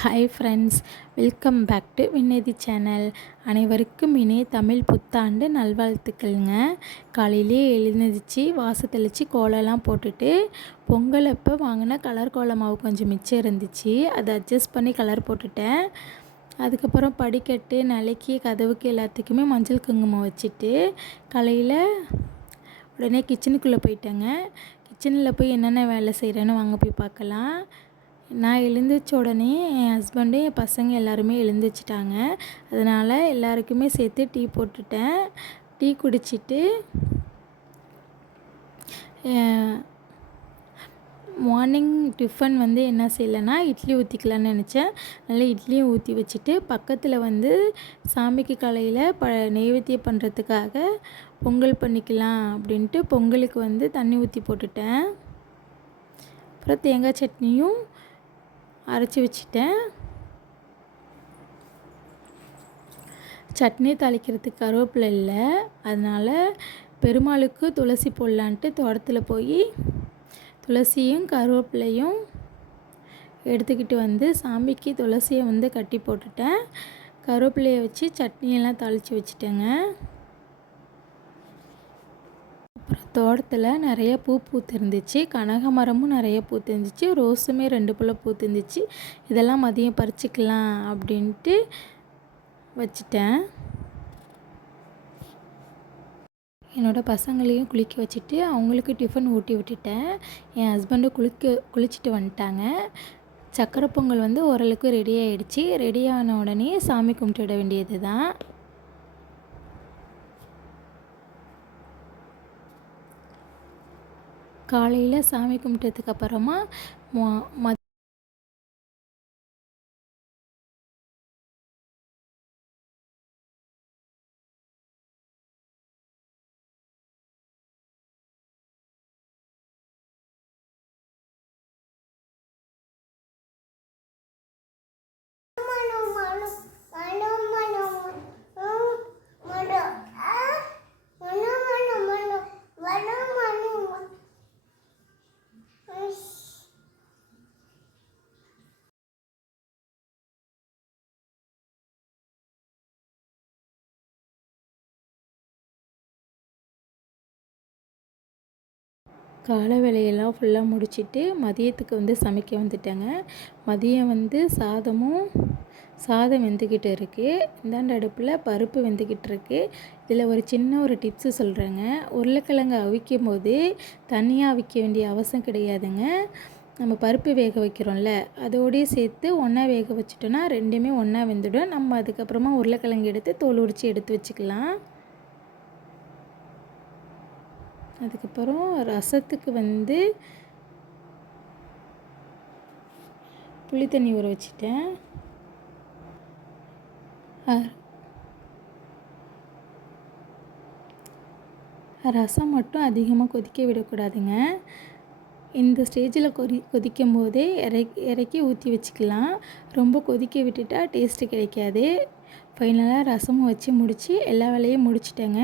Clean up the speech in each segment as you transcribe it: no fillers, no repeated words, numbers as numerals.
Hi friends, welcome back to விண்ணேதி channel. அனைவருக்கும் இனிய தமிழ் புத்தாண்டு நல்வாழ்த்துக்கள்ங்க. காலையிலே எழுந்திரிச்சு வாசல் தெளித்து கோலம்லாம் போட்டுட்டு பொங்கல் அப்போ வாங்கின கலர் கோலம் மாவு கொஞ்சம் மிச்சம் இருந்துச்சு, அதை அட்ஜஸ்ட் பண்ணி கலர் போட்டுட்டேன். அதுக்கப்புறம் படிக்கட்டு நிலைக்கு கதவுக்கு எல்லாத்துக்குமே மஞ்சள் குங்குமம் வச்சுட்டு காலையில் உடனே கிச்சனுக்குள்ளே போயிட்டேங்க. கிச்சனில் போய் என்னென்ன வேலை செய்கிறேன்னு வாங்க போய் பார்க்கலாம். நான் எழுந்திரிச்ச உடனே என் ஹஸ்பண்டு என் பசங்க எல்லாருமே எழுந்திரிச்சிட்டாங்க. அதனால் எல்லாருக்குமே சேர்த்து டீ போட்டுட்டேன். டீ குடிச்சிட்டு மார்னிங் டிஃபன் என்ன செய்யலைன்னா இட்லி ஊற்றிக்கலான்னு நினச்சேன். நல்லா இட்லியும் ஊற்றி வச்சுட்டு பக்கத்தில் சாமிக்கு காலையில் நெய்வேத்தியம் பண்ணுறதுக்காக பொங்கல் பண்ணிக்கலாம் அப்படின்ட்டு பொங்கலுக்கு தண்ணி ஊற்றி போட்டுட்டேன். அப்புறம் தேங்காய் சட்னியும் அரைச்சி வச்சிட்டேன். சட்னி தாளிக்கிறதுக்கு கருவேப்பிலை இல்லை, அதனால் பெருமாளுக்கு துளசி போடலான்ட்டு தோட்டத்தில் போய் துளசியும் கருவேப்பிலையும் எடுத்துக்கிட்டு சாமிக்கு துளசியை கட்டி போட்டுட்டேன். கருவேப்பிலையை வச்சு சட்னியெல்லாம் தாளித்து வச்சுட்டேங்க. அப்புறம் தோட்டத்தில் நிறைய பூ பூத்துருந்துச்சு, கனகாமரமும் நிறைய பூத்துருந்துச்சு, ரோஸுமே 2 போல் பூத்துருந்துச்சு. இதெல்லாம் மதியம் பறிச்சிக்கலாம் அப்படின்ட்டு வச்சிட்டேன். என்னோடய பசங்களையும் குளிக்க வச்சுட்டு அவங்களுக்கு டிஃபன் ஊட்டி விட்டுட்டேன். என் ஹஸ்பண்டு குளிச்சுட்டு வந்துட்டாங்க. சக்கரை பொங்கல் ஓரளவுக்கு ரெடி ஆகிடுச்சு. ரெடி ஆன உடனே சாமி கும்பிட்டுட வேண்டியது தான். காலையில் சாமி கும்பிட்டதுக்கப்புறமா காலை வேலையெல்லாம் ஃபுல்லாக முடிச்சுட்டு மதியத்துக்கு சமைக்க வந்துட்டேங்க. மதியம் சாதம் வெந்துக்கிட்டு இருக்குது. இந்தாண்ட அடுப்பில் பருப்பு வெந்துக்கிட்டு இருக்குது. இதில் ஒரு டிப்ஸு சொல்கிறேங்க. உருளைக்கிழங்கு அவிக்கும் போது தனியாக அவிக்க வேண்டிய அவசியம் கிடையாதுங்க. நம்ம பருப்பு வேக வைக்கிறோம்ல, அதோடய சேர்த்து ஒன்றா வேக வச்சிட்டோன்னா ரெண்டுமே ஒன்றா வெந்துடும். நம்ம அதுக்கப்புறமா உருளைக்கிழங்கு எடுத்து தோல் உரித்து எடுத்து வச்சுக்கலாம். அதுக்கப்புறம் ரசத்துக்கு புளி தண்ணி ஊற வச்சிட்டேன். ரசம் மட்டும் அதிகமாக கொதிக்க விடக்கூடாதுங்க. இந்த ஸ்டேஜில் கொதிக்கும் போதே இறக்கி ஊற்றி வச்சுக்கலாம். ரொம்ப கொதிக்க விட்டுட்டா டேஸ்ட்டு கிடைக்காது. ஃபைனலாக ரசமும் வச்சு முடித்து எல்லா வேலையும் முடிச்சிட்டேங்க.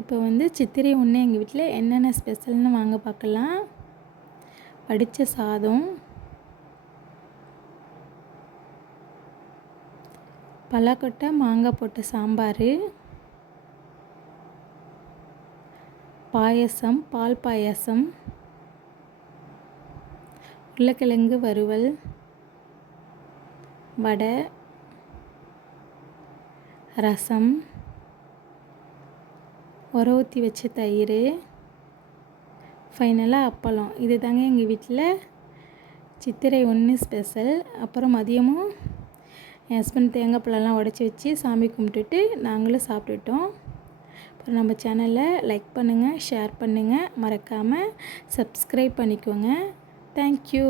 இப்போ சித்திரை 1 எங்கள் வீட்டில் என்னென்ன ஸ்பெஷல்னு வாங்க பார்க்கலாம். வடித்த சாதம், பலாக்கொட்டை மாங்காய் போட்ட சாம்பார், பாயசம், பால் பாயசம், உருளைக்கிழங்கு வறுவல், வடை, ரசம், ஊற்றி வச்ச தயிர், ஃபைனலாக அப்பளம். இது தாங்க எங்கள் வீட்டில் சித்திரை 1 ஸ்பெஷல். அப்புறம் மதியமும் என் ஹஸ்பண்ட் தேங்காய் பழம்லாம் உடச்சி வச்சு சாமி கும்பிட்டுட்டு நாங்களும் சாப்பிட்டுட்டோம். அப்புறம் நம்ம சேனலை லைக் பண்ணுங்கள், ஷேர் பண்ணுங்கள், மறக்காமல் சப்ஸ்கிரைப் பண்ணிக்கோங்க. தேங்க்யூ.